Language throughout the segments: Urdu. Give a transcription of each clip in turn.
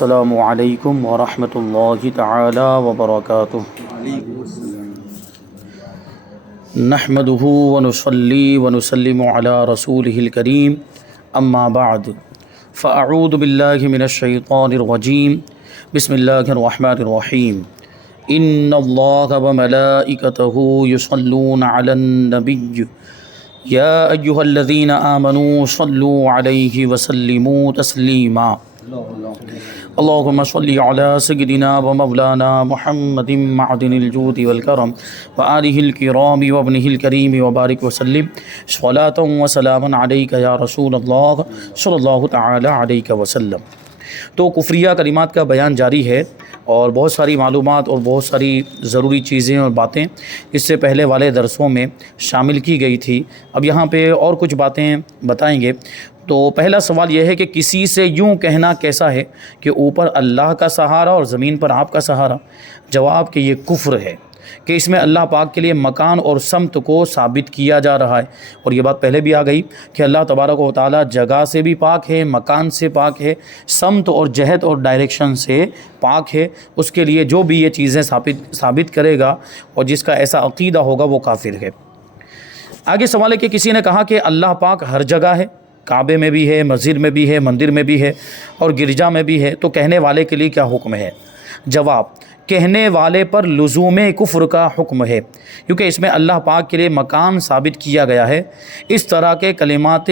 السلام علیکم ورحمۃ اللہ تعالی وبرکاتہ۔ نحمدہ ونصلی ونسلم علی رسولہ الکریم، اما بعد فاعوذ باللہ من الشیطان الرجیم، بسم اللہ الرحمن الرحیم۔ ان اللہ وملائکتہ یصلون علی النبی یا ایہا الذین آمنوا صلوا علیہ وسلموا تسلیما۔ اللہم صلی علی سیدنا و مولانا محمد معدن الجود والکرم وآلہ الکرام وابنہ الکریم وبارک وسلم صلاۃ و سلاما علیک یا رسول اللہ صلی اللہ تعالی علیہ وسلم۔ تو کفریہ کلمات کا بیان جاری ہے اور بہت ساری معلومات اور بہت ساری ضروری چیزیں اور باتیں اس سے پہلے والے درسوں میں شامل کی گئی تھی۔ اب یہاں پہ اور کچھ باتیں بتائیں گے۔ تو پہلا سوال یہ ہے کہ کسی سے یوں کہنا کیسا ہے کہ اوپر اللہ کا سہارا اور زمین پر آپ کا سہارا؟ جواب کہ یہ کفر ہے، کہ اس میں اللہ پاک کے لیے مکان اور سمت کو ثابت کیا جا رہا ہے، اور یہ بات پہلے بھی آ گئی کہ اللہ تبارک و تعالیٰ جگہ سے بھی پاک ہے، مکان سے پاک ہے، سمت اور جہت اور ڈائریکشن سے پاک ہے۔ اس کے لیے جو بھی یہ چیزیں ثابت کرے گا اور جس کا ایسا عقیدہ ہوگا وہ کافر ہے۔ آگے سوال ہے کہ کسی نے کہا کہ اللہ پاک ہر جگہ ہے، کعبے میں بھی ہے، مسجد میں بھی ہے، مندر میں بھی ہے اور گرجا میں بھی ہے، تو کہنے والے کے لیے کیا حکم ہے؟ جواب، کہنے والے پر لزوم کفر کا حکم ہے، کیونکہ اس میں اللہ پاک کے لیے مکان ثابت کیا گیا ہے۔ اس طرح کے کلمات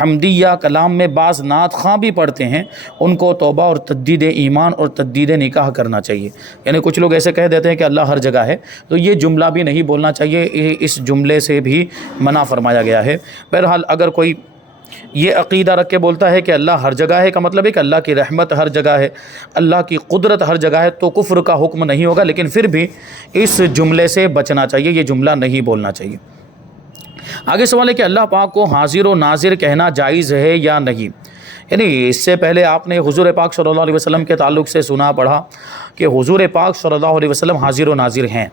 حمدیہ کلام میں بعض نعت خواں بھی پڑھتے ہیں، ان کو توبہ اور تجدید ایمان اور تجدید نکاح کرنا چاہیے۔ یعنی کچھ لوگ ایسے کہہ دیتے ہیں کہ اللہ ہر جگہ ہے، تو یہ جملہ بھی نہیں بولنا چاہیے، اس جملے سے بھی منع فرمایا گیا ہے۔ بہرحال اگر کوئی یہ عقیدہ رکھ کے بولتا ہے کہ اللہ ہر جگہ ہے کا مطلب ہے کہ اللہ کی رحمت ہر جگہ ہے، اللہ کی قدرت ہر جگہ ہے، تو کفر کا حکم نہیں ہوگا، لیکن پھر بھی اس جملے سے بچنا چاہیے، یہ جملہ نہیں بولنا چاہیے۔ آگے سوال ہے کہ اللہ پاک کو حاضر و ناظر کہنا جائز ہے یا نہیں؟ یعنی اس سے پہلے آپ نے حضور پاک صلی اللہ علیہ وسلم کے تعلق سے سنا پڑھا کہ حضور پاک صلی اللہ علیہ وسلم حاضر و ناظر ہیں،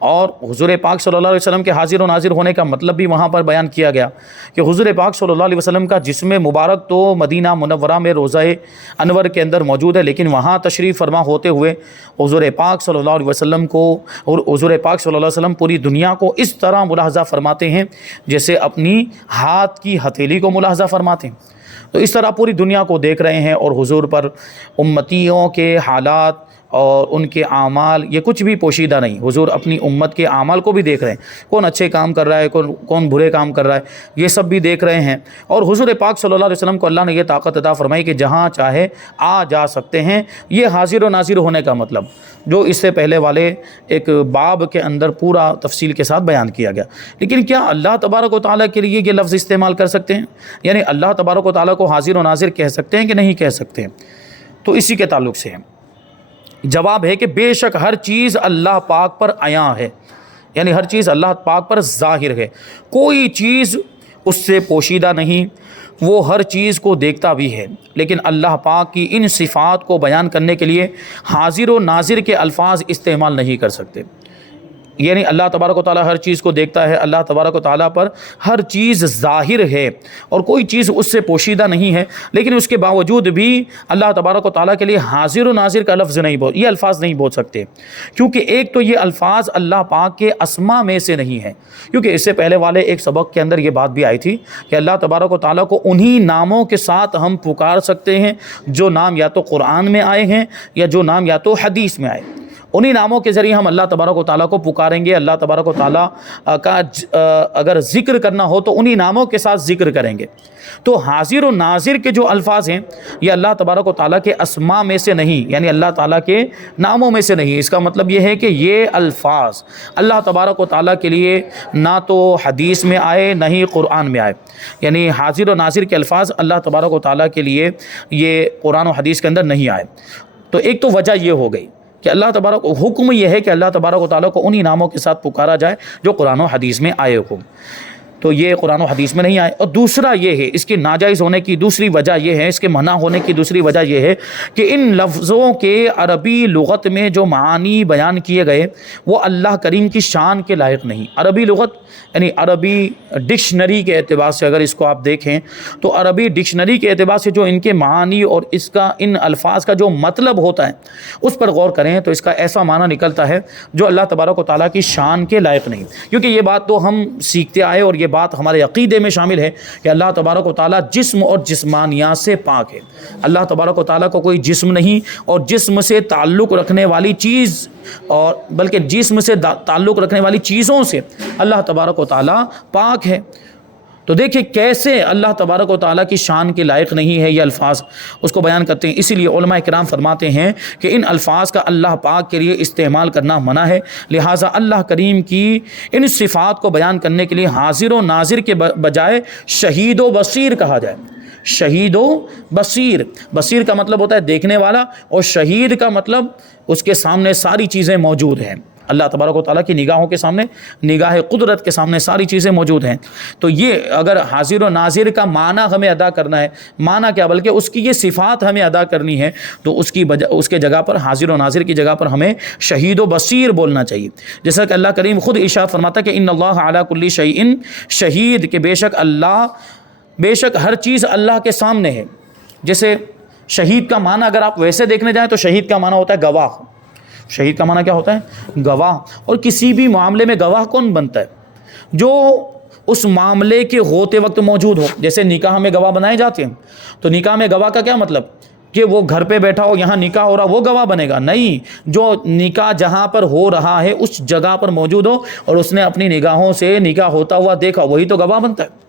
اور حضور پاک صلی اللہ علیہ وسلم کے حاضر و ناظر ہونے کا مطلب بھی وہاں پر بیان کیا گیا کہ حضور پاک صلی اللہ علیہ وسلم کا جسم مبارک تو مدینہ منورہ میں روضہ انور کے اندر موجود ہے، لیکن وہاں تشریف فرما ہوتے ہوئے حضور پاک صلی اللہ علیہ وسلم کو اور حضور پاک صلی اللہ علیہ وسلم پوری دنیا کو اس طرح ملاحظہ فرماتے ہیں جیسے اپنی ہاتھ کی ہتھیلی کو ملاحظہ فرماتے ہیں۔ تو اس طرح پوری دنیا کو دیکھ رہے ہیں، اور حضور پر امتیوں کے حالات اور ان کے اعمال یہ کچھ بھی پوشیدہ نہیں، حضور اپنی امت کے اعمال کو بھی دیکھ رہے ہیں، کون اچھے کام کر رہا ہے، کون برے کام کر رہا ہے، یہ سب بھی دیکھ رہے ہیں۔ اور حضور پاک صلی اللہ علیہ وسلم کو اللہ نے یہ طاقت عطا فرمائی کہ جہاں چاہے آ جا سکتے ہیں۔ یہ حاضر و ناظر ہونے کا مطلب جو اس سے پہلے والے ایک باب کے اندر پورا تفصیل کے ساتھ بیان کیا گیا۔ لیکن کیا اللہ تبارک و تعالیٰ کے لیے یہ لفظ استعمال کر سکتے ہیں؟ یعنی اللہ تبارک و تعالیٰ کو حاضر و ناظر کہہ سکتے ہیں کہ نہیں کہہ سکتے؟ تو اسی کے تعلق سے جواب ہے کہ بے شک ہر چیز اللہ پاک پر عیاں ہے، یعنی ہر چیز اللہ پاک پر ظاہر ہے، کوئی چیز اس سے پوشیدہ نہیں، وہ ہر چیز کو دیکھتا بھی ہے۔ لیکن اللہ پاک کی ان صفات کو بیان کرنے کے لیے حاضر و ناظر کے الفاظ استعمال نہیں کر سکتے۔ یعنی اللہ تبارک و تعالیٰ ہر چیز کو دیکھتا ہے، اللہ تبارک و تعالیٰ پر ہر چیز ظاہر ہے اور کوئی چیز اس سے پوشیدہ نہیں ہے، لیکن اس کے باوجود بھی اللہ تبارک و تعالیٰ کے لیے حاضر و ناظر کا لفظ یہ الفاظ نہیں بول سکتے، کیونکہ ایک تو یہ الفاظ اللہ پاک کے اسماء میں سے نہیں ہیں، کیونکہ اس سے پہلے والے ایک سبق کے اندر یہ بات بھی آئی تھی کہ اللہ تبارک و تعالیٰ کو انہی ناموں کے ساتھ ہم پکار سکتے ہیں جو نام یا تو قرآن میں آئے ہیں یا جو نام یا تو حدیث میں آئے، انہی ناموں کے ذریعے ہم اللہ تبارک و تعالیٰ کو پکاریں گے۔ اللہ تبارک و تعالیٰ کا اگر ذکر کرنا ہو تو انہی ناموں کے ساتھ ذکر کریں گے۔ تو حاضر و ناظر کے جو الفاظ ہیں یہ اللہ تبارک و تعالیٰ کے اسماء میں سے نہیں، یعنی اللہ تعالیٰ کے ناموں میں سے نہیں۔ اس کا مطلب یہ ہے کہ یہ الفاظ اللہ تبارک و تعالیٰ کے لیے نہ تو حدیث میں آئے نہ ہی قرآن میں آئے، یعنی حاضر و ناظر کے الفاظ اللہ تبارک و تعالیٰ کے لیے یہ قرآن و حدیث کے اندر نہیں آئے۔ تو ایک تو وجہ یہ ہو گئی کہ اللہ تبارک حکم یہ ہے کہ اللہ تبارک و تعالیٰ کو انہی ناموں کے ساتھ پکارا جائے جو قرآن و حدیث میں آئے ہوں۔ تو یہ قرآن و حدیث میں نہیں آئے۔ اور دوسرا یہ ہے اس کے ناجائز ہونے کی دوسری وجہ یہ ہے، اس کے منع ہونے کی دوسری وجہ یہ ہے کہ ان لفظوں کے عربی لغت میں جو معانی بیان کیے گئے وہ اللہ کریم کی شان کے لائق نہیں۔ عربی لغت یعنی عربی ڈکشنری کے اعتبار سے اگر اس کو آپ دیکھیں تو عربی ڈکشنری کے اعتبار سے جو ان کے معانی اور اس کا ان الفاظ کا جو مطلب ہوتا ہے اس پر غور کریں تو اس کا ایسا معنی نکلتا ہے جو اللہ تبارک و تعالیٰ کی شان کے لائق نہیں، کیونکہ یہ بات تو ہم سیکھتے آئے اور یہ بات ہمارے عقیدے میں شامل ہے کہ اللہ تبارک و تعالیٰ جسم اور جسمانیات سے پاک ہے۔ اللہ تبارک و تعالیٰ کو کوئی جسم نہیں اور جسم سے تعلق رکھنے والی چیز اور بلکہ جسم سے تعلق رکھنے والی چیزوں سے اللہ تبارک و تعالیٰ پاک ہے۔ تو دیکھیں کیسے اللہ تبارک و تعالیٰ کی شان کے لائق نہیں ہے یہ الفاظ، اس کو بیان کرتے ہیں۔ اسی لیے علماء کرام فرماتے ہیں کہ ان الفاظ کا اللہ پاک کے لیے استعمال کرنا منع ہے، لہٰذا اللہ کریم کی ان صفات کو بیان کرنے کے لیے حاضر و ناظر کے بجائے شہید و بصیر کہا جائے۔ شہید و بصیر، بصیر کا مطلب ہوتا ہے دیکھنے والا اور شہید کا مطلب اس کے سامنے ساری چیزیں موجود ہیں۔ اللہ تبارک و تعالیٰ کی نگاہوں کے سامنے، نگاہ قدرت کے سامنے ساری چیزیں موجود ہیں۔ تو یہ اگر حاضر و ناظر کا معنی ہمیں ادا کرنا ہے، معنی کیا بلکہ اس کی یہ صفات ہمیں ادا کرنی ہے، تو اس کے جگہ پر حاضر و ناظر کی جگہ پر ہمیں شہید و بصیر بولنا چاہیے۔ جیسا کہ اللہ کریم خود ارشاد فرماتا ہے کہ ان اللہ علی کل شیء شہید، کہ بے شک ہر چیز اللہ کے سامنے ہے۔ جیسے شہید کا معنی اگر آپ ویسے دیکھنے جائیں تو شہید کا معنی ہوتا ہے گواہ۔ شہید کا معنی کیا ہوتا ہے؟ گواہ۔ اور کسی بھی معاملے میں گواہ کون بنتا ہے؟ جو اس معاملے کے ہوتے وقت موجود ہو۔ جیسے نکاح میں گواہ بنائے جاتے ہیں، تو نکاح میں گواہ کا کیا مطلب کہ وہ گھر پہ بیٹھا ہو، یہاں نکاح ہو رہا، وہ گواہ بنے گا؟ نہیں، جو نکاح جہاں پر ہو رہا ہے اس جگہ پر موجود ہو اور اس نے اپنی نگاہوں سے نکاح ہوتا ہوا دیکھا، وہی تو گواہ بنتا ہے۔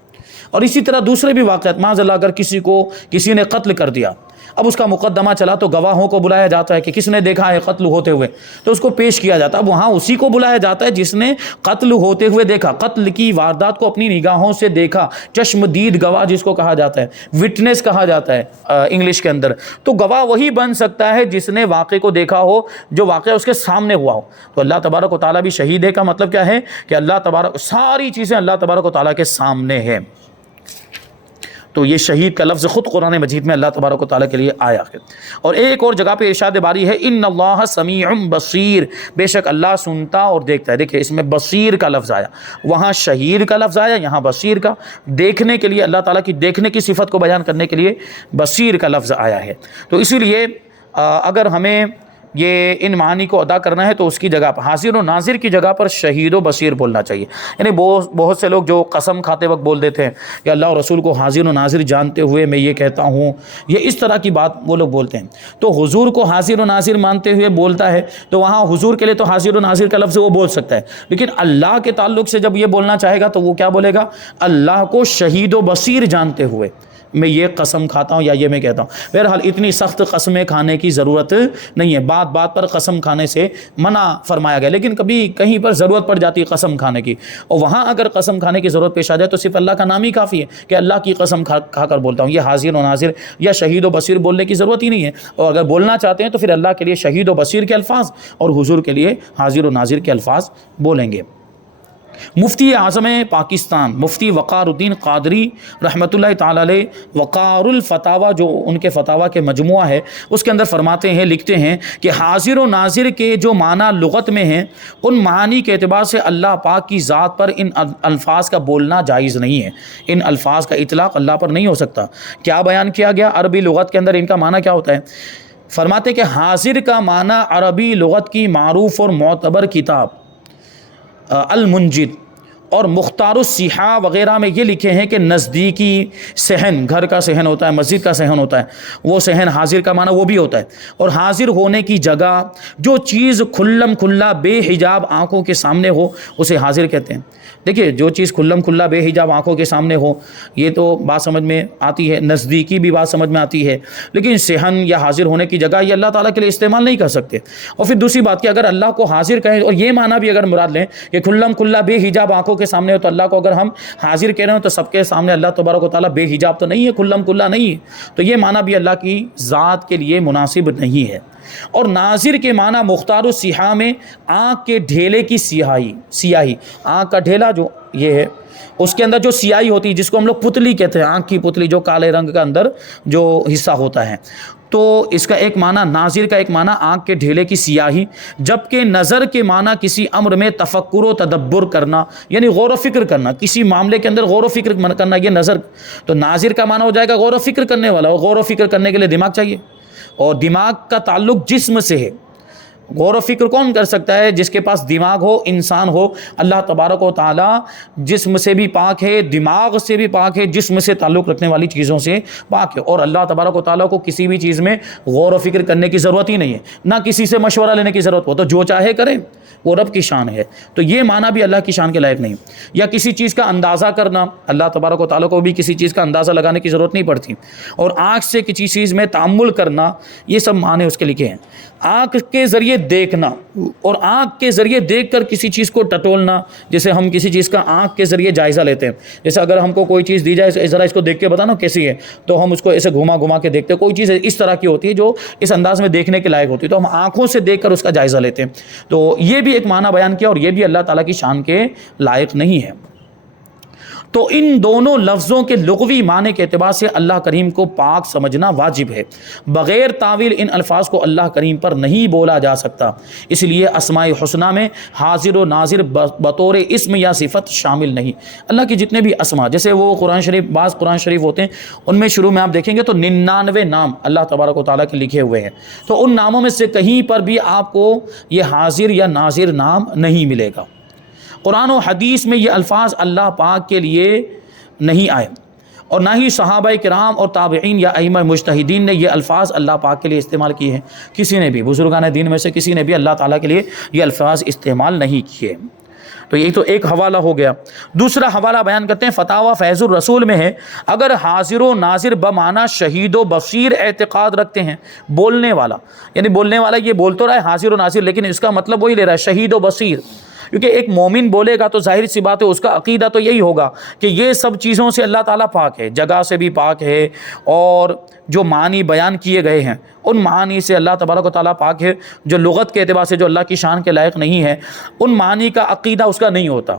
اور اسی طرح دوسرے بھی واقعات، معاذ اللہ اگر کسی نے قتل کر دیا، اب اس کا مقدمہ چلا تو گواہوں کو بلایا جاتا ہے کہ کس نے دیکھا ہے قتل ہوتے ہوئے، تو اس کو پیش کیا جاتا ہے۔ اب وہاں اسی کو بلایا جاتا ہے جس نے قتل ہوتے ہوئے دیکھا، قتل کی واردات کو اپنی نگاہوں سے دیکھا، چشم دید گواہ جس کو کہا جاتا ہے، وٹنس کہا جاتا ہے انگلش کے اندر۔ تو گواہ وہی بن سکتا ہے جس نے واقعے کو دیکھا ہو، جو واقعہ اس کے سامنے ہوا ہو۔ تو اللہ تبارک و تعالیٰ بھی شہید ہے کا مطلب کیا ہے کہ اللہ تبارک ساری چیزیں اللہ تبارک و تعالیٰ کے سامنے ہیں۔ تو یہ شہید کا لفظ خود قرآن مجید میں اللہ تبارک و تعالیٰ کے لیے آیا ہے۔ اور ایک اور جگہ پہ ارشاد باری ہے ان اللہ سمیع بصیر، بے شک اللہ سنتا اور دیکھتا ہے۔ دیکھیں اس میں بصیر کا لفظ آیا، وہاں شہید کا لفظ آیا، یہاں بصیر کا، دیکھنے کے لیے اللہ تعالیٰ کی دیکھنے کی صفت کو بیان کرنے کے لیے بصیر کا لفظ آیا ہے۔ تو اسی لیے اگر ہمیں یہ ان معانی کو ادا کرنا ہے تو اس کی جگہ پر حاضر و ناظر کی جگہ پر شہید و بصیر بولنا چاہیے۔ یعنی بہت سے لوگ جو قسم کھاتے وقت بول دیتے ہیں کہ اللہ اور رسول کو حاضر و ناظر جانتے ہوئے میں یہ کہتا ہوں، یہ اس طرح کی بات وہ لوگ بولتے ہیں۔ تو حضور کو حاضر و ناظر مانتے ہوئے بولتا ہے تو وہاں حضور کے لیے تو حاضر و ناظر کا لفظ وہ بول سکتا ہے، لیکن اللہ کے تعلق سے جب یہ بولنا چاہے گا تو وہ کیا بولے گا؟ اللہ کو شہید و بصیر جانتے ہوئے میں یہ قسم کھاتا ہوں یا یہ میں کہتا ہوں۔ بہرحال اتنی سخت قسمیں کھانے کی ضرورت نہیں ہے، بات بات پر قسم کھانے سے منع فرمایا گیا، لیکن کبھی کہیں پر ضرورت پڑ جاتی ہے قسم کھانے کی، اور وہاں اگر قسم کھانے کی ضرورت پیش آ جائے تو صرف اللہ کا نام ہی کافی ہے کہ اللہ کی قسم کھا کر بولتا ہوں۔ یہ حاضر و ناظر یا شہید و بصیر بولنے کی ضرورت ہی نہیں ہے، اور اگر بولنا چاہتے ہیں تو پھر اللہ کے لیے شہید و بصیر کے الفاظ اور حضور کے لیے حاضر و ناظر کے الفاظ بولیں گے۔ مفتی اعظم پاکستان مفتی وقار الدین قادری رحمۃ اللہ تعالی علیہ وقار الفتاوی جو ان کے فتاوی کے مجموعہ ہے اس کے اندر فرماتے ہیں، لکھتے ہیں کہ حاضر و ناظر کے جو معنی لغت میں ہیں ان معانی کے اعتبار سے اللہ پاک کی ذات پر ان الفاظ کا بولنا جائز نہیں ہے، ان الفاظ کا اطلاق اللہ پر نہیں ہو سکتا۔ کیا بیان کیا گیا؟ عربی لغت کے اندر ان کا معنی کیا ہوتا ہے؟ فرماتے کہ حاضر کا معنی عربی لغت کی معروف اور معتبر کتاب المنجد اور مختار السیحہ وغیرہ میں یہ لکھے ہیں کہ نزدیکی صحن، گھر کا صحن ہوتا ہے، مسجد کا صحن ہوتا ہے، وہ صحن حاضر کا معنی وہ بھی ہوتا ہے۔ اور حاضر ہونے کی جگہ جو چیز کھلم کھلا بے حجاب آنکھوں کے سامنے ہو اسے حاضر کہتے ہیں۔ دیکھیے جو چیز کھلم کھلا بے حجاب آنکھوں کے سامنے ہو یہ تو بات سمجھ میں آتی ہے، نزدیکی بھی بات سمجھ میں آتی ہے، لیکن صحن یا حاضر ہونے کی جگہ یہ اللہ تعالیٰ کے لیے استعمال نہیں کر سکتے۔ اور پھر دوسری بات کہ اگر اللہ کو حاضر کہیں اور یہ معنی بھی اگر مراد لیں کہ کھلم کھلا بے حجاب آنکھوں کے سامنے ہو، تو اللہ کو اگر ہم حاضر کہہ رہے ہوں تو سب کے سامنے اللہ تبارک و تعالیٰ بے حجاب تو نہیں ہے، کھلم کھلا نہیں ہے، تو یہ معنی بھی اللہ کی ذات کے لیے مناسب نہیں ہے۔ اور ناظر کے معنی مختار السیحہ میں آنکھ کے ڈھیلے کی سیاہی، آنکھ کا ڈھیلا جو یہ ہے، اس کے اندر جو سیاہی ہوتی ہے جس کو ہم لوگ پتلی کہتے ہیں، آنکھ کی پتلی، جو کالے رنگ کا اندر جو حصہ ہوتا ہے، تو اس کا ایک معنی ناظر کا ایک معنی آنکھ کے ڈھیلے کی سیاہی، جبکہ نظر کے معنی کسی امر میں تفکر و تدبر کرنا، یعنی غور و فکر کرنا، کسی معاملے کے اندر غور و فکر کرنا، یہ نظر. تو ناظر کا معنی ہو جائے گا غور و فکر کرنے والا، اور غور و فکر کرنے کے لیے دماغ چاہیے، اور دماغ کا تعلق جسم سے ہے. غور و فکر کون کر سکتا ہے؟ جس کے پاس دماغ ہو، انسان ہو. اللہ تبارک و تعالی جسم سے بھی پاک ہے، دماغ سے بھی پاک ہے، جسم سے تعلق رکھنے والی چیزوں سے پاک ہے. اور اللہ تبارک و تعالی کو کسی بھی چیز میں غور و فکر کرنے کی ضرورت ہی نہیں ہے، نہ کسی سے مشورہ لینے کی ضرورت ہو، تو جو چاہے کرے، وہ رب کی شان ہے. تو یہ معنی بھی اللہ کی شان کے لائق نہیں. یا کسی چیز کا اندازہ کرنا، اللہ تبارک و تعالیٰ کو بھی کسی چیز کا اندازہ لگانے کی ضرورت نہیں پڑتی. اور آنکھ سے کسی چیز میں تأمل کرنا، یہ سب معنی اس کے لکھے ہیں. آنکھ کے ذریعے دیکھنا، اور آنکھ کے ذریعے دیکھ کر کسی چیز کو ٹٹولنا، جیسے ہم کسی چیز کا آنکھ کے ذریعے جائزہ لیتے ہیں. جیسے اگر ہم کو کوئی چیز دی جائے، ذرا اس کو دیکھ کے بتانا کیسی ہے، تو ہم اس کو ایسے گھما گھما کے دیکھتے ہیں. کوئی چیز اس طرح کی ہوتی ہے جو اس انداز میں دیکھنے کے لائق ہوتی ہے، تو ہم آنکھوں سے دیکھ کر اس کا جائزہ لیتے ہیں. تو یہ بھی ایک معنی بیان کیا، اور یہ بھی اللہ تعالیٰ کی شان کے لائق نہیں ہے. تو ان دونوں لفظوں کے لغوی معنی کے اعتبار سے اللہ کریم کو پاک سمجھنا واجب ہے. بغیر تعویل ان الفاظ کو اللہ کریم پر نہیں بولا جا سکتا. اس لیے اسماء حسنہ میں حاضر و ناظر بطور اسم یا صفت شامل نہیں. اللہ کے جتنے بھی اسماء، جیسے وہ قرآن شریف، بعض قرآن شریف ہوتے ہیں، ان میں شروع میں آپ دیکھیں گے تو 99 نام اللہ تبارک و تعالیٰ کے لکھے ہوئے ہیں. تو ان ناموں میں سے کہیں پر بھی آپ کو یہ حاضر یا ناظر نام نہیں ملے گا. قرآن و حدیث میں یہ الفاظ اللہ پاک کے لیے نہیں آئے، اور نہ ہی صحابہ کرام اور تابعین یا ائمہ مجتہدین نے یہ الفاظ اللہ پاک کے لیے استعمال کیے ہیں. کسی نے بھی، بزرگان دین میں سے کسی نے بھی اللہ تعالیٰ کے لیے یہ الفاظ استعمال نہیں کیے. تو یہ تو ایک حوالہ ہو گیا. دوسرا حوالہ بیان کرتے ہیں، فتاوی فیض الرسول میں ہے، اگر حاضر و ناظر بمعنی شہید و بصیر اعتقاد رکھتے ہیں، بولنے والا، یعنی بولنے والا یہ بول تو رہا ہے حاضر و ناظر، لیکن اس کا مطلب وہی لے رہا ہے شہید و بصیر. کیونکہ ایک مومن بولے گا تو ظاہر سی بات ہے اس کا عقیدہ تو یہی ہوگا کہ یہ سب چیزوں سے اللہ تعالیٰ پاک ہے، جگہ سے بھی پاک ہے، اور جو معنی بیان کیے گئے ہیں ان معانی سے اللہ تبارک و تعالیٰ پاک ہے. جو لغت کے اعتبار سے جو اللہ کی شان کے لائق نہیں ہے، ان معانی کا عقیدہ اس کا نہیں ہوتا.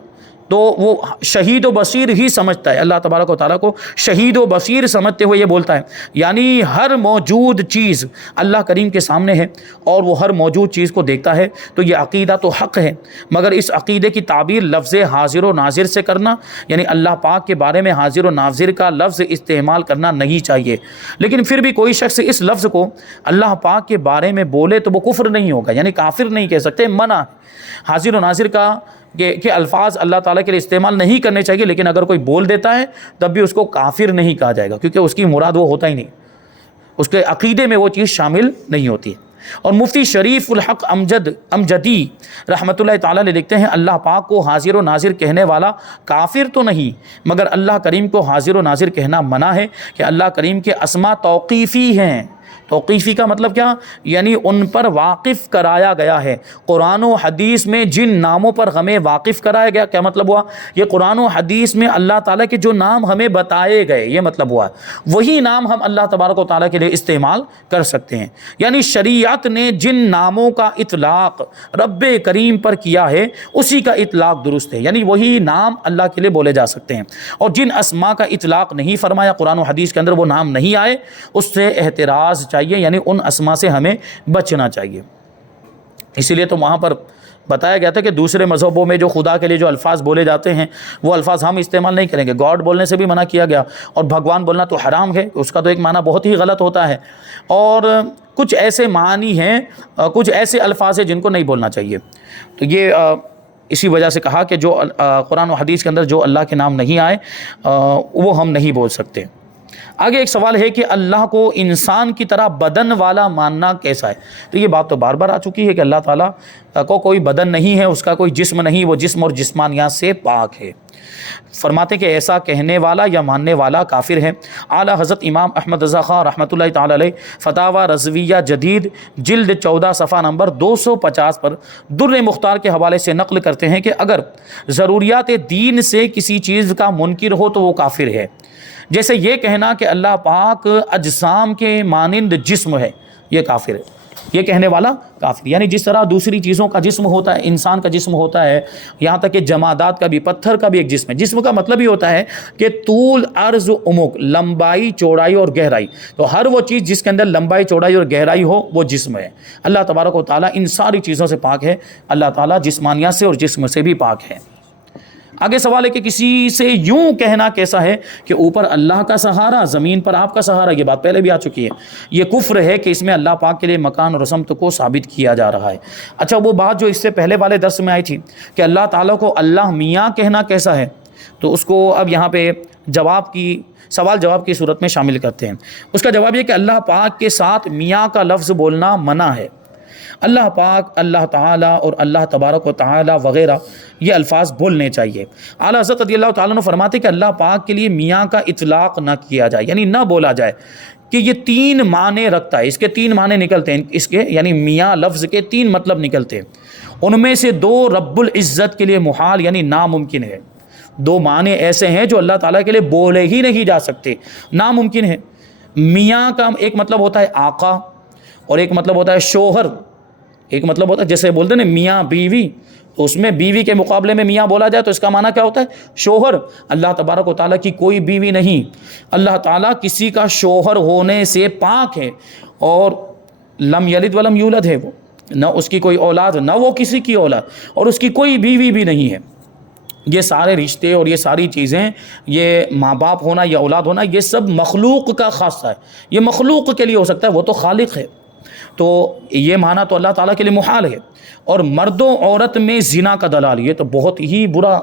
تو وہ شہید و بصیر ہی سمجھتا ہے، اللہ تبارک و تعالیٰ کو شہید و بصیر سمجھتے ہوئے یہ بولتا ہے. یعنی ہر موجود چیز اللہ کریم کے سامنے ہے، اور وہ ہر موجود چیز کو دیکھتا ہے. تو یہ عقیدہ تو حق ہے، مگر اس عقیدے کی تعبیر لفظ حاضر و ناظر سے کرنا، یعنی اللہ پاک کے بارے میں حاضر و ناظر کا لفظ استعمال کرنا نہیں چاہیے. لیکن پھر بھی کوئی شخص اس لفظ کو اللہ پاک کے بارے میں بولے تو وہ کفر نہیں ہوگا، یعنی کافر نہیں کہہ سکتے، منع. حاضر و ناظر کا کہ الفاظ اللہ تعالیٰ کے لیے استعمال نہیں کرنے چاہیے، لیکن اگر کوئی بول دیتا ہے تب بھی اس کو کافر نہیں کہا جائے گا، کیونکہ اس کی مراد وہ ہوتا ہی نہیں، اس کے عقیدے میں وہ چیز شامل نہیں ہوتی. اور مفتی شریف الحق امجدی رحمۃ اللہ تعالیٰ نے لکھتے ہیں، اللہ پاک کو حاضر و ناظر کہنے والا کافر تو نہیں، مگر اللہ کریم کو حاضر و ناظر کہنا منع ہے، کہ اللہ کریم کے اسماء توقیفی ہیں. توقیفی کا مطلب کیا؟ یعنی ان پر واقف کرایا گیا ہے. قرآن و حدیث میں جن ناموں پر ہمیں واقف کرایا گیا، کیا مطلب ہوا؟ یہ قرآن و حدیث میں اللہ تعالیٰ کے جو نام ہمیں بتائے گئے، یہ مطلب ہوا، وہی نام ہم اللہ تبارک و تعالیٰ کے لیے استعمال کر سکتے ہیں. یعنی شریعت نے جن ناموں کا اطلاق رب کریم پر کیا ہے، اسی کا اطلاق درست ہے، یعنی وہی نام اللہ کے لیے بولے جا سکتے ہیں. اور جن اسماء کا اطلاق نہیں فرمایا، قرآن و حدیث کے اندر وہ نام نہیں آئے، اس سے احتراز چاہیے، یعنی ان اسماء سے ہمیں بچنا چاہیے. اسی لیے تو وہاں پر بتایا گیا تھا کہ دوسرے مذہبوں میں جو خدا کے لیے جو الفاظ بولے جاتے ہیں وہ الفاظ ہم استعمال نہیں کریں گے. گاڈ بولنے سے بھی منع کیا گیا، اور بھگوان بولنا تو حرام ہے، اس کا تو ایک معنی بہت ہی غلط ہوتا ہے. اور کچھ ایسے معنی ہیں، کچھ ایسے الفاظ ہیں جن کو نہیں بولنا چاہیے. تو یہ اسی وجہ سے کہا کہ جو قرآن و حدیث کے اندر جو اللہ کے نام نہیں آئے وہ ہم نہیں بول سکتے. آگے ایک سوال ہے کہ اللہ کو انسان کی طرح بدن والا ماننا کیسا ہے؟ تو یہ بات تو بار بار آ چکی ہے کہ اللہ تعالیٰ کو کوئی بدن نہیں ہے، اس کا کوئی جسم نہیں، وہ جسم اور جسمانیات سے پاک ہے. فرماتے کہ ایسا کہنے والا یا ماننے والا کافر ہے. اعلیٰ حضرت امام احمد رضا خان رحمۃ اللہ تعالی علیہ فتاوی رضویہ جدید جلد 14 صفحہ نمبر 250 پر در مختار کے حوالے سے نقل کرتے ہیں کہ اگر ضروریات دین سے کسی چیز کا منکر ہو تو وہ کافر ہے. جیسے یہ کہنا کہ اللہ پاک اجسام کے مانند جسم ہے، یہ کافر ہے. یہ کہنے والا کافر۔ یعنی جس طرح دوسری چیزوں کا جسم ہوتا ہے، انسان کا جسم ہوتا ہے، یہاں تک کہ جمادات کا بھی، پتھر کا بھی ایک جسم ہے۔ جسم کا مطلب ہی ہوتا ہے کہ طول، عرض، عمق، لمبائی، چوڑائی اور گہرائی۔ تو ہر وہ چیز جس کے اندر لمبائی، چوڑائی اور گہرائی ہو وہ جسم ہے۔ اللہ تبارک و تعالیٰ ان ساری چیزوں سے پاک ہے۔ اللہ تعالیٰ جسمانیات سے اور جسم سے بھی پاک ہے۔ آگے سوال ہے کہ کسی سے یوں کہنا کیسا ہے کہ اوپر اللہ کا سہارا، زمین پر آپ کا سہارا، یہ بات پہلے بھی آ چکی ہے۔ یہ کفر ہے کہ اس میں اللہ پاک کے لیے مکان اور سمت کو ثابت کیا جا رہا ہے۔ اچھا، وہ بات جو اس سے پہلے والے درس میں آئی تھی کہ اللہ تعالیٰ کو اللہ میاں کہنا کیسا ہے، تو اس کو اب یہاں پہ سوال جواب کی صورت میں شامل کرتے ہیں۔ اس کا جواب یہ کہ اللہ پاک کے ساتھ میاں کا لفظ بولنا منع ہے۔ اللہ پاک، اللہ تعالیٰ اور اللہ تبارک و تعالیٰ وغیرہ یہ الفاظ بولنے چاہیے۔ اعلیٰ حضرت رضی اللہ تعالیٰ عنہ فرماتے کہ اللہ پاک کے لیے میاں کا اطلاق نہ کیا جائے، یعنی نہ بولا جائے، کہ یہ 3 معنی رکھتا ہے۔ اس کے 3 معنی نکلتے ہیں، اس کے یعنی میاں لفظ کے 3 مطلب نکلتے ہیں۔ ان میں سے 2 رب العزت کے لیے محال یعنی ناممکن ہے۔ 2 معنی ایسے ہیں جو اللہ تعالیٰ کے لیے بولے ہی نہیں جا سکتے، ناممکن ہے۔ میاں کا ایک مطلب ہوتا ہے آقا، اور ایک مطلب ہوتا ہے شوہر۔ ایک مطلب ہوتا ہے جیسے بولتے ہیں نا میاں بیوی، تو اس میں بیوی کے مقابلے میں میاں بولا جائے تو اس کا معنی کیا ہوتا ہے؟ شوہر۔ اللہ تبارک و تعالیٰ کی کوئی بیوی نہیں، اللہ تعالیٰ کسی کا شوہر ہونے سے پاک ہے، اور لم یلد ولم یولد ہے، وہ نہ اس کی کوئی اولاد، نہ وہ کسی کی اولاد، اور اس کی کوئی بیوی بھی نہیں ہے۔ یہ سارے رشتے اور یہ ساری چیزیں، یہ ماں باپ ہونا یا اولاد ہونا، یہ سب مخلوق کا خاصہ ہے۔ یہ مخلوق کے لیے ہو سکتا ہے، وہ تو خالق ہے۔ تو یہ معنی تو اللہ تعالیٰ کے لیے محال ہے۔ اور مرد و عورت میں زنا کا دلال، یہ تو بہت ہی برا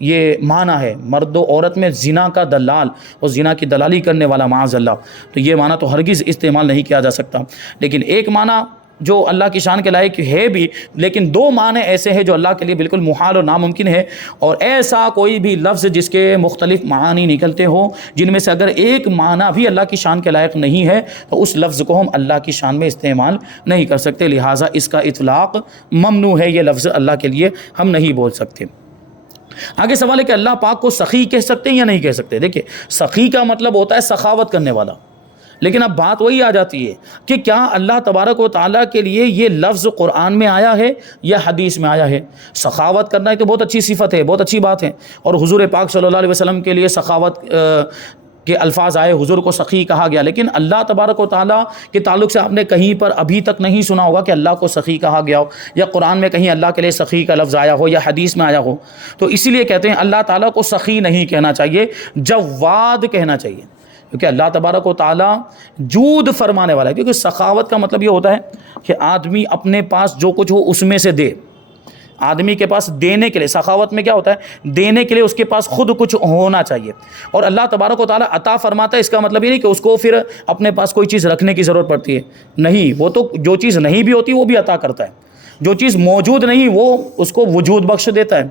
یہ معنی ہے، مرد و عورت میں زنا کا دلال اور زنا کی دلالی کرنے والا، معاذ اللہ۔ تو یہ معنی تو ہرگز استعمال نہیں کیا جا سکتا۔ لیکن ایک معنی جو اللہ کی شان کے لائق ہے بھی، لیکن 2 معنی ایسے ہیں جو اللہ کے لیے بالکل محال اور ناممکن ہے۔ اور ایسا کوئی بھی لفظ جس کے مختلف معانی نکلتے ہوں، جن میں سے اگر ایک معنی بھی اللہ کی شان کے لائق نہیں ہے، تو اس لفظ کو ہم اللہ کی شان میں استعمال نہیں کر سکتے، لہٰذا اس کا اطلاق ممنوع ہے۔ یہ لفظ اللہ کے لیے ہم نہیں بول سکتے۔ آگے سوال ہے کہ اللہ پاک کو سخی کہہ سکتے ہیں یا نہیں کہہ سکتے؟ دیکھیں، سخی کا مطلب ہوتا ہے سخاوت کرنے والا، لیکن اب بات وہی آ جاتی ہے کہ کیا اللہ تبارک و تعالیٰ کے لیے یہ لفظ قرآن میں آیا ہے یا حدیث میں آیا ہے؟ سخاوت کرنا ایک تو بہت اچھی صفت ہے، بہت اچھی بات ہے، اور حضور پاک صلی اللہ علیہ وسلم کے لیے سخاوت کے الفاظ آئے، حضور کو سخی کہا گیا۔ لیکن اللہ تبارک و تعالیٰ کے تعلق سے آپ نے کہیں پر ابھی تک نہیں سنا ہوگا کہ اللہ کو سخی کہا گیا ہو، یا قرآن میں کہیں اللہ کے لیے سخی کا لفظ آیا ہو، یا حدیث میں آیا ہو۔ تو اسی لیے کہتے ہیں اللہ تعالیٰ کو سخی نہیں کہنا چاہیے، جواد کہنا چاہیے، کیونکہ اللہ تبارک و تعالیٰ جود فرمانے والا ہے۔ کیونکہ سخاوت کا مطلب یہ ہوتا ہے کہ آدمی اپنے پاس جو کچھ ہو اس میں سے دے۔ آدمی کے پاس دینے کے لیے، سخاوت میں کیا ہوتا ہے؟ دینے کے لیے اس کے پاس خود کچھ ہونا چاہیے۔ اور اللہ تبارک و تعالیٰ عطا فرماتا ہے، اس کا مطلب یہ نہیں کہ اس کو پھر اپنے پاس کوئی چیز رکھنے کی ضرورت پڑتی ہے، نہیں، وہ تو جو چیز نہیں بھی ہوتی وہ بھی عطا کرتا ہے، جو چیز موجود نہیں وہ اس کو وجود بخش دیتا ہے۔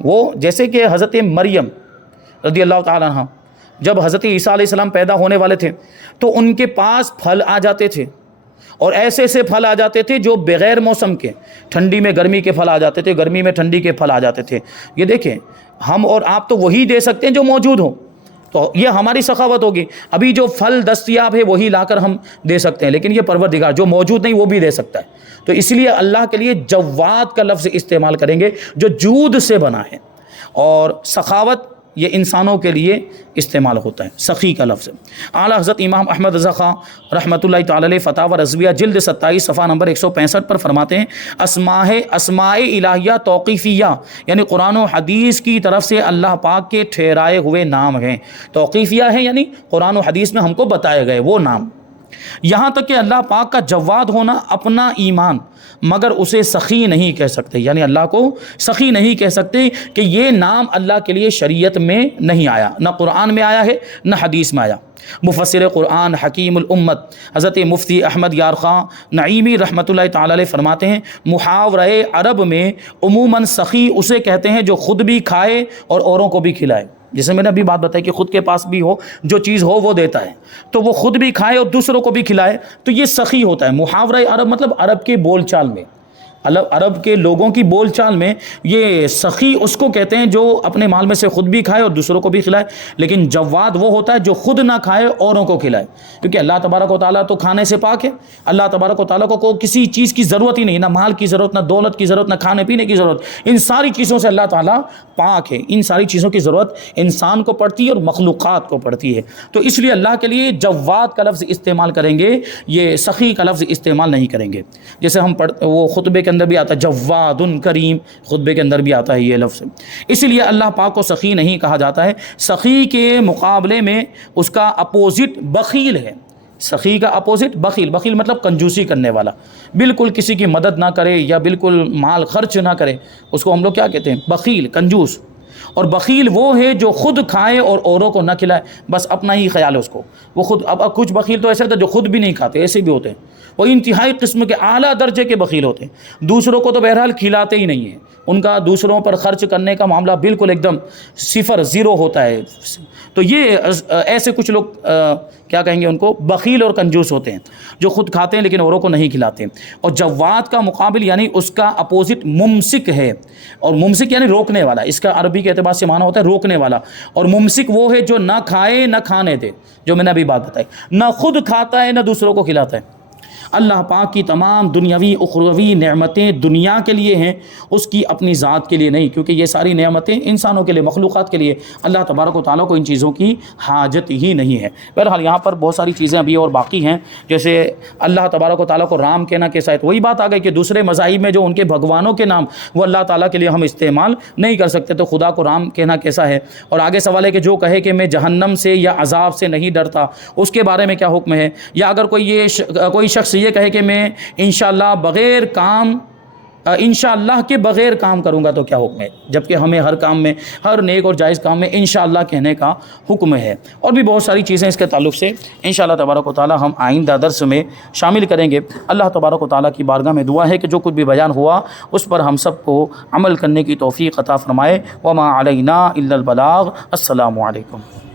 وہ جیسے کہ حضرت مریم رضی اللہ تعالیٰ عنہ، جب حضرت عیسیٰ علیہ السلام پیدا ہونے والے تھے تو ان کے پاس پھل آ جاتے تھے، اور ایسے ایسے پھل آ جاتے تھے جو بغیر موسم کے، ٹھنڈی میں گرمی کے پھل آ جاتے تھے، گرمی میں ٹھنڈی کے پھل آ جاتے تھے۔ یہ دیکھیں، ہم اور آپ تو وہی دے سکتے ہیں جو موجود ہو، تو یہ ہماری سخاوت ہوگی۔ ابھی جو پھل دستیاب ہے وہی لا کر ہم دے سکتے ہیں، لیکن یہ پروردگار جو موجود نہیں وہ بھی دے سکتا ہے۔ تو اس لیے اللہ کے لیے جواد کا لفظ استعمال کریں گے جو جود سے بنا ہے، اور سخاوت یہ انسانوں کے لیے استعمال ہوتا ہے، سخی کا لفظ۔ اعلیٰ حضرت امام احمد رضا خاں رحمۃ اللہ تعالی علیہ فتاوی رضویہ جلد 27 صفحہ نمبر 165 پر فرماتے ہیں، اسماء الہیہ توقیفیہ یعنی قرآن و حدیث کی طرف سے اللہ پاک کے ٹھہرائے ہوئے نام ہیں۔ توقیفیہ ہیں یعنی قرآن و حدیث میں ہم کو بتائے گئے وہ نام۔ یہاں تک کہ اللہ پاک کا جواد ہونا اپنا ایمان، مگر اسے سخی نہیں کہہ سکتے، یعنی اللہ کو سخی نہیں کہہ سکتے کہ یہ نام اللہ کے لیے شریعت میں نہیں آیا، نہ قرآن میں آیا ہے نہ حدیث میں آیا۔ مفسر قرآن حکیم الامت حضرت مفتی احمد یار خان نعیمی رحمۃ اللہ تعالی علیہ فرماتے ہیں، محاورہ عرب میں عموماً سخی اسے کہتے ہیں جو خود بھی کھائے اور اوروں کو بھی کھلائے۔ جیسے میں نے ابھی بات بتائی کہ خود کے پاس بھی ہو، جو چیز ہو وہ دیتا ہے، تو وہ خود بھی کھائے اور دوسروں کو بھی کھلائے، تو یہ سخی ہوتا ہے۔ محاورہ عرب مطلب عرب کے بول چال میں، عرب کے لوگوں کی بول چال میں یہ سخی اس کو کہتے ہیں جو اپنے مال میں سے خود بھی کھائے اور دوسروں کو بھی کھلائے، لیکن جواد وہ ہوتا ہے جو خود نہ کھائے اوروں کو کھلائے، کیونکہ اللہ تبارک و تعالیٰ تو کھانے سے پاک ہے۔ اللہ تبارک و تعالیٰ کو کسی چیز کی ضرورت ہی نہیں، نہ مال کی ضرورت، نہ دولت کی ضرورت، نہ کھانے پینے کی ضرورت، ان ساری چیزوں سے اللہ تعالیٰ پاک ہے۔ ان ساری چیزوں کی ضرورت انسان کو پڑتی ہے اور مخلوقات کو پڑتی ہے، تو اس لیے اللہ کے لیے جواد کا لفظ استعمال کریں گے، یہ سخی کا لفظ استعمال نہیں کریں گے۔ جیسے ہم وہ خطبے کے اندر بھی آتا ہے جواد کریم، خطبے کے اندر بھی آتا ہے یہ لفظ، اس لیے اللہ پاک کو سخی نہیں کہا جاتا ہے۔ سخی کے مقابلے میں اس کا اپوزٹ بخیل ہے۔ سخی کا اپوزٹ بخیل، بخیل مطلب کنجوسی کرنے والا، بالکل کسی کی مدد نہ کرے یا بالکل مال خرچ نہ کرے، اس کو ہم لوگ کیا کہتے ہیں؟ بخیل، کنجوس۔ اور بخیل وہ ہے جو خود کھائے اور اوروں کو نہ کھلائے، بس اپنا ہی خیال ہے اس کو، وہ خود۔ اب کچھ بخیل تو ایسے ہوتے ہیں جو خود بھی نہیں کھاتے، ایسے بھی ہوتے ہیں، وہ انتہائی قسم کے اعلیٰ درجے کے بخیل ہوتے ہیں، دوسروں کو تو بہرحال کھلاتے ہی نہیں ہیں، ان کا دوسروں پر خرچ کرنے کا معاملہ بالکل ایک دم صفر، زیرو ہوتا ہے۔ تو یہ ایسے کچھ لوگ کیا کہیں گے ان کو؟ بخیل اور کنجوس ہوتے ہیں، جو خود کھاتے ہیں لیکن اوروں کو نہیں کھلاتے۔ اور جواد کا مقابل یعنی اس کا اپوزٹ ممسک ہے، اور ممسک یعنی روکنے والا، اس کا عربی کے اعتبار سے معنی ہوتا ہے روکنے والا، اور ممسک وہ ہے جو نہ کھائے نہ کھانے دے، جو میں نے ابھی بات بتائی، نہ خود کھاتا ہے نہ دوسروں کو کھلاتا ہے۔ اللہ پاک کی تمام دنیاوی اخروی نعمتیں دنیا کے لیے ہیں، اس کی اپنی ذات کے لیے نہیں، کیونکہ یہ ساری نعمتیں انسانوں کے لیے، مخلوقات کے لیے، اللہ تبارک و تعالیٰ کو ان چیزوں کی حاجت ہی نہیں ہے۔ بہرحال یہاں پر بہت ساری چیزیں ابھی اور باقی ہیں، جیسے اللہ تبارک و تعالیٰ کو رام کہنا کیسا ہے، تو وہی بات آ گئی کہ دوسرے مذاہب میں جو ان کے بھگوانوں کے نام وہ اللہ تعالیٰ کے لیے ہم استعمال نہیں کر سکتے، تو خدا کو رام کہنا کیسا ہے۔ اور آگے سوال ہے کہ جو کہے کہ میں جہنم سے یا عذاب سے نہیں ڈرتا، اس کے بارے میں کیا حکم ہے؟ یا اگر کوئی شخص یہ کہے کہ میں انشاءاللہ کے بغیر کام کروں گا، تو کیا حکم ہے؟ جبکہ ہمیں ہر کام میں، ہر نیک اور جائز کام میں انشاءاللہ کہنے کا حکم ہے۔ اور بھی بہت ساری چیزیں اس کے تعلق سے انشاءاللہ تبارک و تعالی ہم آئندہ درس میں شامل کریں گے۔ اللہ تبارک و تعالی کی بارگاہ میں دعا ہے کہ جو کچھ بھی بیان ہوا اس پر ہم سب کو عمل کرنے کی توفیق عطا فرمائے۔ وما علینا الا البلاغ۔ السلام علیکم۔